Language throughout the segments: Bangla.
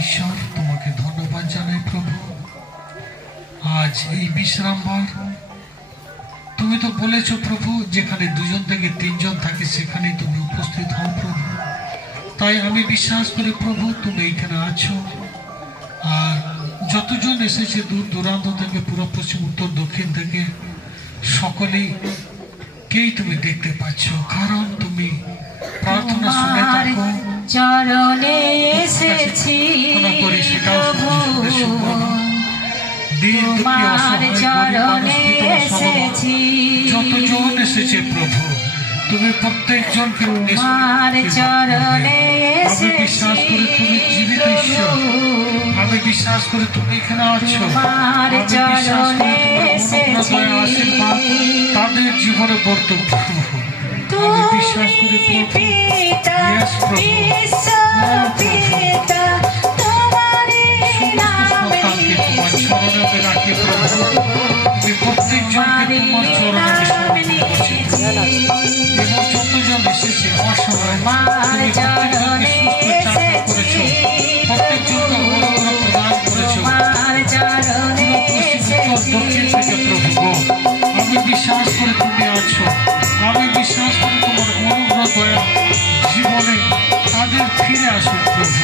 ঈশ্বর, তোমাকে ধন্যবাদ জানাই প্রভু। আজ এই বিশ্রামবার তুমি তো বলেছো প্রভু, যেখানে দুজন থেকে তিনজন থাকে সেখানেই তুমি উপস্থিত হও প্রভু। তাই আমি বিশ্বাস করি প্রভু তুমি এখানে আছো। আর যতজন এসেছে দূর দূরান্ত থেকে, পূর্ব পশ্চিম উত্তর দক্ষিণ থেকে, সকলেই কেই তুমি দেখতে পাচ্ছ, কারণ তুমি প্রার্থনা শুনে থাকো। চরণে এসেছি তোমার চরণে এসেছি। যতজন এসেছে প্রভু তুমি প্রত্যেকজনকে তোমার চরণে আমি বিশ্বাস করি তুমি জীবিত ঈশ্বর। আমি বিশ্বাস করি তুমি এখানে আছো। তোমার চরণে এসেছি। তাদের জীবনে বর্তমান প্রভু আমি বিশ্বাস করি পিতা ঈশ্বর পিতা তোমারই নামে তোমার চরণে রাখি প্রভু। তুমি প্রত্যেকজনকে তোমার চরণে সমর্পণ করছি এবং যতজন এসেছে অসহায় তুমি প্রত্যেকজনকে সুস্থ চাকরি করেছো, প্রত্যেকজনকে অনুগ্রহ প্রদান করেছো দক্ষিণ থেকে প্রভু গো। আমি বিশ্বাস করি তুমি আছো। আমি বিশ্বাস করি তোমার অনুগ্রহ দয়া জীবনে তাদের ফিরে আসুক প্রভু।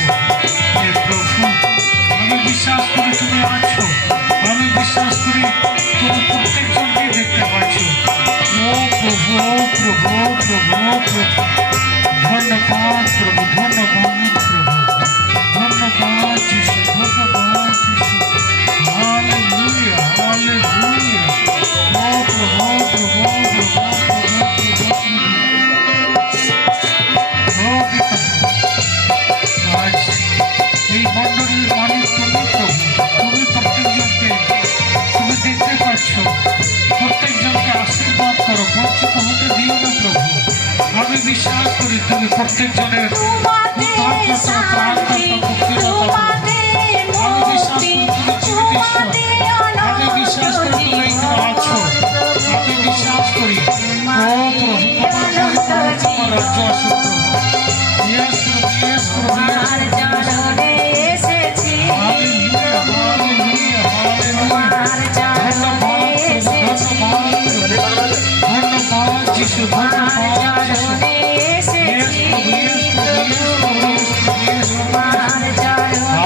হে প্রভু আমি বিশ্বাস করি তুমি আছো। আমি বিশ্বাস করি তুমি প্রত্যেকজনকে দেখতে পাচ্ছ। ও প্রভু ও প্রভু ও প্রভু ও প্রভু ধন্যবাদ প্রভু, ধন্যবাদ প্রভু, ধন্যবাদ যিশু, ধন্যবাদ যিশু। Hallelujah hallelujah. ও প্রভু ও প্রভু ও প্রভু ও প্রভু আজ এই মণ্ডলীর মালিক তুমি প্রভু। তুমি প্রত্যেকজনকে তুমি দেখতে পাচ্ছ। প্রত্যেকজনকে আশীর্বাদ করো, বঞ্চিত হতে দিও না প্রভু। আমি বিশ্বাস করি তুমি প্রত্যেকজনের উদ্ধার করতে আমি বিশ্বাস করি তুমি জীবিত ঈশ্বর। আমি বিশ্বাস করি তুমি এখানে আছো। আমি বিশ্বাস করি ও প্রভু তোমার রাজ্য আসুক প্রভু। ইয়েস প্রভু, ইয়েস প্রভু, ইয়েস প্রভু। Hallelujah hallelujah hallelujah. ধন্যবাদ প্রভু, ধন্যবাদ প্রভু, ধন্যবাদ যিশু, ধন্যবাদ যিশু। ইয়েস প্রভু, ইয়েস প্রভু, ইয়েস প্রভু, ইয়েস প্রভু।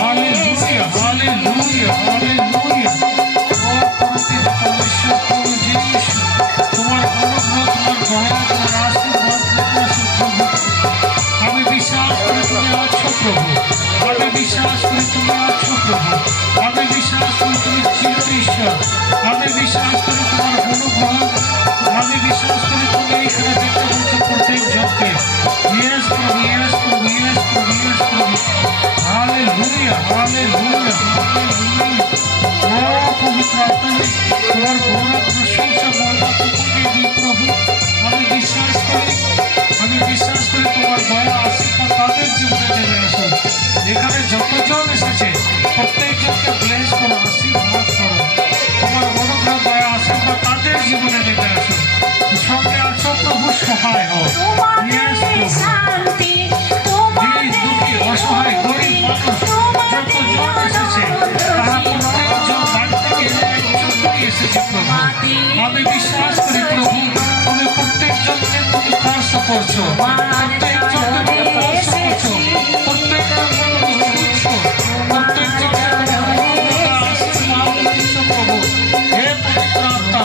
Hallelujah hallelujah hallelujah. ও পবিত্র পরমেশ্বর প্রভু যিশু, তোমার অনুগ্রহ, তোমার দয়া, তোমার আশীর্বাদ আসুক প্রভু। আমি বিশ্বাস করি তুমি আছো প্রভু। আমি বিশ্বাস করি তুমি আছো প্রভু। আমি বিশ্বাস করি তুমি জীবিত ঈশ্বর। আমি বিশ্বাস করি তোমার অনুগ্রহ। আমি বিশ্বাস করি তুমি এখানে দেখতে বলছো প্রত্যেকজনকে। ইয়েস প্রভু, ইয়েস প্রভু, ইয়েস প্রভু, ইয়েস প্রভু। Hallelujah hallelujah hallelujah. ও পবিত্র আত্মা তোমার গৌরব প্রশংসা মহিমা তোমাকে দিই প্রভু। আমি বিশ্বাস করি তোমার দয়া আশীর্বাদ তাদের জীবনে নেমে আসো। এখানে যতজন এসেছে প্রত্যেকজনকে ব্লেস করো, আশীর্বাদ করো। তোমার অনুগ্রহ দয়া আশীর্বাদ তাদের জীবনে নেমে আসো। সঙ্গে আসো প্রভু, সহায় হও। ইয়েস প্রভু, দুঃখী অসহায় গরিব মানুষ যতজন এসেছে তারা প্রত্যেকজন বাড়ি থেকে একজন করে এসেছে প্রভু। আমি বিশ্বাস করি প্রভু তুমি প্রত্যেকজনকে তুমি স্পর্শ করছো, প্রত্যেকজনকে তুমি স্পর্শ করছো, প্রত্যেকজনকে তুমি ছুঁচ্ছো, প্রত্যেকজনকে তুমি আশীর্বাদ দিচ্ছ প্রভু। হে পবিত্র আত্মা,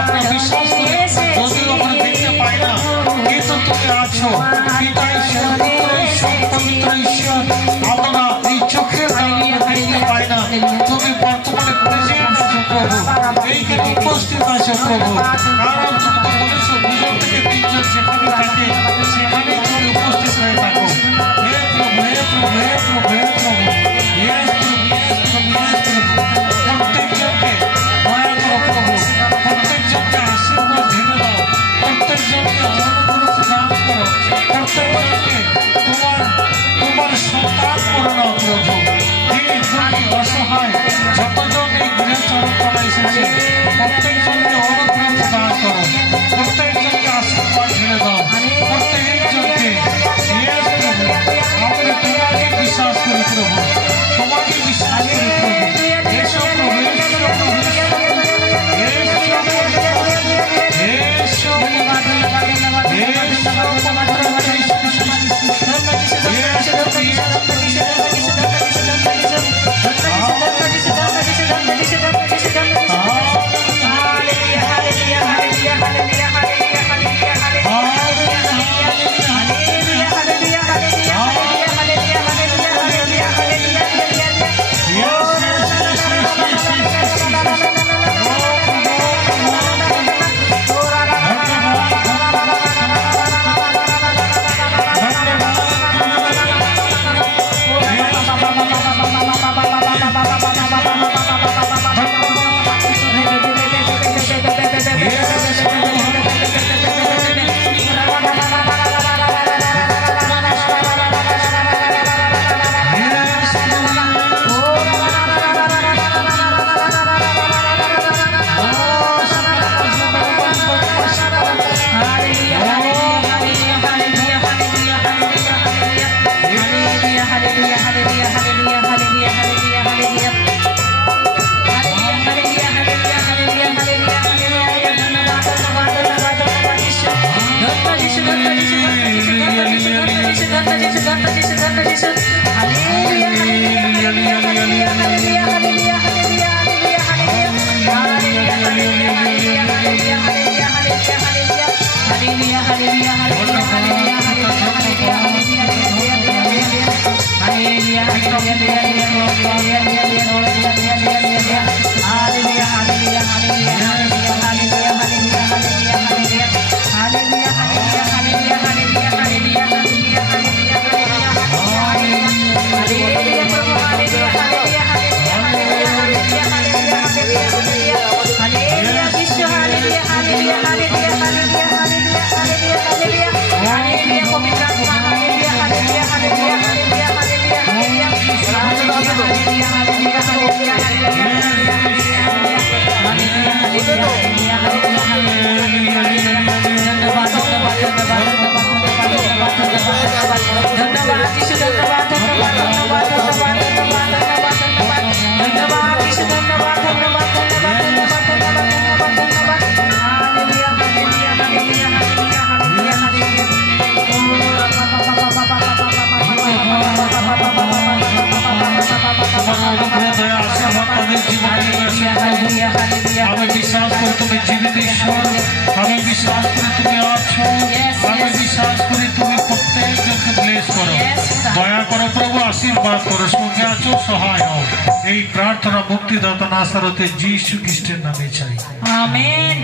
আমরা বিশ্বাস করি যদিও আমরা দেখতে পাই না কিন্তু তুমি আছো। পিতা ঈশ্বর, পুত্র ঈশ্বর, পবিত্র ঈশ্বর, আমরা এই চোখের দ্বারা দেখতে পাই না, তুমি বর্তমানে প্রেজেন্ট আছো প্রভু। এইখানে উপস্থিত আছো প্রভু। কারণ তুমি তো বলেছো দুজন থেকে তিনজন যেখানে থাকে সেখানেই তুমি উপস্থিত হয়ে থাকো। হে প্রভু, হে প্রভু, হে প্রভু, হে প্রভু, ইয়েস প্রভু, ইয়েস প্রভু, ইয়েস প্রভু। প্রত্যেকজনকে দয়া করো প্রভু। প্রত্যেকজনকে আশীর্বাদ ঢেলে দাও। প্রত্যেকজনকে অনুগ্রহ প্রদান করো। প্রত্যেকজনকে তোমার সন্তান করে নাও প্রভু। অসহায় যতজন এই গৃহ চরণতলা এসেছে প্রত্যেকজনকে অনুগ্রহ প্রদান করো। প্রত্যেকজনকে আশীর্বাদ ঢেলে দাও। আমি বিশ্বাস করি তুমি জীবিত ঈশ্বর, আমি বিশ্বাস করি তুমি আছো, আমি বিশ্বাস করি তুমি প্রত্যেকজনকে ব্লেস করো, দয়া করো প্রভু, আশীর্বাদ করো, সঙ্গে আছো, সহায় হও। এই প্রার্থনা মুক্তিদাতা নাসারতে যীশু খ্রিস্টের নামে চাই, আমেন।